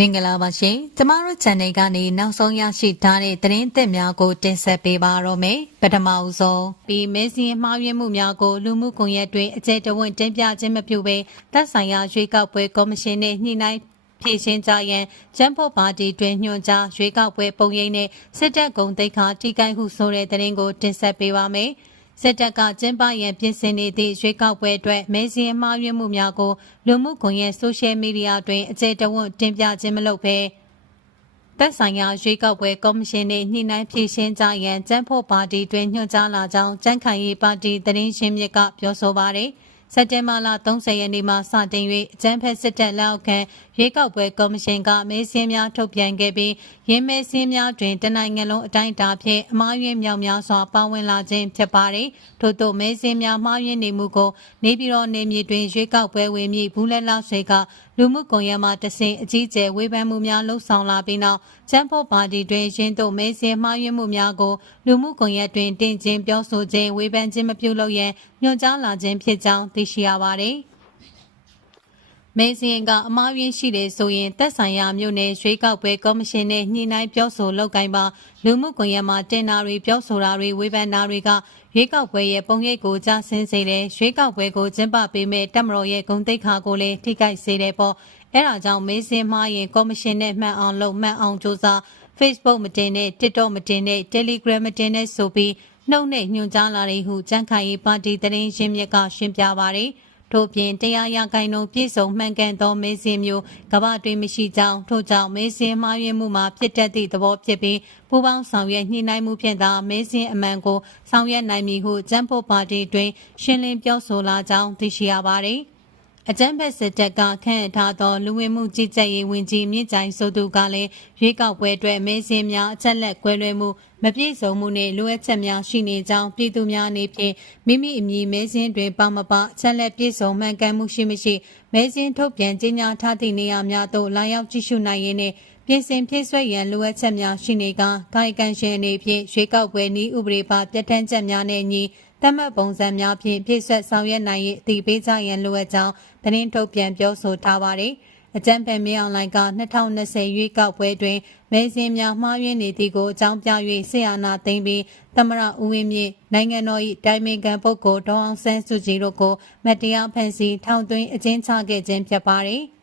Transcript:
မင်္ဂလာပါရှင်ကျမတို့ channel ကနေနောက်ဆုံးရရှိထားတဲ့သတင်းသစ်များကိုတင်ဆက်ပေးပါတော့မယ်ပထမဦးဆုံးပြီးမဲစင်းမှားယွင်းမှုများကိုလူမှုကွန်ရက်တွင်အကြိမ်တဝင့်တင်ပြခြင်းမပြုဘဲသက်ဆိုင်ရာရွေးကောက်ပွဲကော်မရှင်နှင့်ညှိနှိုင်းဖြည့်ရှင်းကြရန်ကျန်းဖို့ပါတီတွင်ညွှန်ကြားရွေးကောက်ပွဲပုံရိပ်နှင့်စစ်တပ်ဂုံတိတ်ခါထိကိုက်ဟုဆိုတဲ့သတင်းကိုတင်ဆက်ပေးပါမယ်စစ်တပ်ကကျင်းပရန်ပြင်ဆင်နေသည့်ရွေးကောက်ပွဲအတွက်မဲစင်းမှားယွင်းမှုများကိုလူမှုကွန်ရက်ဆိုရှယ်မီဒီယာတွင်အကြိမ်တဝင့်တင်ပြခြင်းမလုပ်ဘဲသက်ဆိုင်ရာရွေးကောက်ပွဲကော်မရှင်နှင့်ညှိနှိုင်းဖြည့်ရှင်းကြရန်ကျန်းဖို့ပါတီတွင်ညွှန်ကြားလာကြောင်းကျန်းခိုင်ရေးပါတီသတင်းရှင်းမြစ်ကပြောဆိုပါရယ်စက်တင်ဘာလ30ရက်နေ့မှစတင်၍အကြမ်းဖက်စစ်တပ်လက်အောက်ခံရွေးကောက်ပွဲကော်မရှင်ကမဲစင်းများထုတ်ပြန်ခဲ့ပြီးရင်းမဲစင်းများတွင်တနိုင်ငံလုံးအတိုင်းအတာဖြင့်အမှားယွင်းမြောက်များစွာပါဝင်လာခြင်းဖြစ်ပါတယ်။ထို့သောမဲစင်းများမှားယွင်းနေမှုကိုနေပြည်တော်နေမြေတွင်ရွေးကောက်ပွဲဝင်မြစ်ဘူးလက်လောက်ဆွေကလူမှုကွန်ရက်မှတဆင့်အကြီးအကျယ်ဝေဖန်မှုများလှုံ့ဆော်လာပြီးနောက်ကျန်းဖို့ပါတီတွင်ရင်းတို့မဲစင်းမှားယွင်းမှုများကိုလူမှုကွန်ရက်တွင်တင်ခြင်းပြောဆိုခြင်းဝေဖန်ခြင်းမပြုလုပ်ရန်ညွှန်ကြားလာခြင်းဖြစ်ကြောင်းသိရှိရပါတယ်။မဲစင်းကအမှားယွင်းရှိတယ်ဆိုရင်သက်ဆိုင်ရာမြို့နယ်ရွေးကောက်ပွဲကော်မရှင်နဲ့ညှိနှိုင်းပြောဆိုလုပ်ကိုင်ပါလူမှုကွန်ရက်မှာတင်တာတွေပြောဆိုတာတွေဝေဖန်တာတွေကရွေးကောက်ပွဲရဲ့ပုံရိပ်ကိုကြားဆင်းစေတယ်ရွေးကောက်ပွဲကိုကျင်းပပေးမဲ့တပ်မတော်ရဲ့ဂုဏ်သိက္ခာကိုလည်းထိခိုက်စေတယ်ပေါ့အဲဒါကြောင့်မဲစင်းမှားရင်ကော်မရှင်နဲ့မှန်အောင်လုပ်မှန်အောင်စူးစမ်း Facebook မတင်နဲ့ TikTok မတင်နဲ့ Telegram မတင်နဲ့ဆိုပြီးနှုတ်နဲ့ညွှန်ကြားလာတဲ့ဟုကျန်းခိုင်ရေးပါတီသတင်းရင်းမြစ်ကရှင်းပြပါတယ်ထို့ပြင်တရားရဂိုင်လုံးပြည်စုံမှန်ကန်သောမဲစင်းမျိုးကမ္ဘာတွင်မရှိကြောင်းထို့ကြောင့်မဲစင်းမှားယွင်းမှုမှာဖြစ်တတ်သည့်သဘောဖြစ်ပြီးပူးပေါင်းဆောင်ရွက်ညှိနှိုင်းမှုဖြင့်သာမဲစင်းအမှန်ကိုဆောင်ရွက်နိုင်မည်ဟုကျန်းဖို့ပါတီတွင်ရှင်းလင်းပြောဆိုလာကြောင်းသိရှိရပါသည်အကြမ်းဖက်စစ်တပ်ကခန့်အပ်ထားသောလူဝင်မှုကြီးကြပ်ရေးဝန်ကြီးမြင့်ကြိုင်စိုးသူကလည်းရွေးကောက်ပွဲအတွက်မဲစင်းများအချက်လက်ကွဲလွဲမှုမပြည့်စုံမှုနှင့်လိုအပ်ချက်များရှိနေကြောင်းပြည်သူများအနေဖြင့်မိမိအမည်မဲစင်းတွင်ပါမပအချက်လက်ပြည့်စုံမှန်ကန်မှုရှိမရှိမဲစင်းထုတ်ပြန်ကြေညာထားသည့်နေရာများသို့လာရောက်ကြည့်ရှုနိုင်ရင်းနှင့်ပြင်ဆင်ဖြည့်ဆွက်ရန်လိုအပ်ချက်များရှိနေကာကာယကံရှင်အနေဖြင့်ရွေးကောက်ပွဲနည်းဥပဒေပါပြဋ္ဌာန်းချက်များနှင့်အညီသတ်မှတ်ပုံစံများဖြင့်ဖြည့်ဆွက်ဆောင်ရွက်နိုင်ရေးအသိပေးကြရန်လိုအပ်ကြောင်းသတင်းထုတ်ပြန်ပြောဆိုထားပါသည်အကြံဖက်မြေအောင်လိုင်က2020ရွေးကောက်ပွဲတွင်မဲစင်းများမှားယွင်းနေသည်ကိုအကြောင်းပြ၍ဆေးအာနာသိမ်းပြီးသမရဦးဝင်းမြင့်နိုင်ငံတော်၏တိုင်ပင်ခံပုဂ္ဂိုလ်ဒေါအောင်ဆန်းစုကြည်တို့ကိုမတရားဖန်ဆီးထောင်သွင်းအကျဉ်းချခဲ့ခြင်းဖြစ်ပါသည်။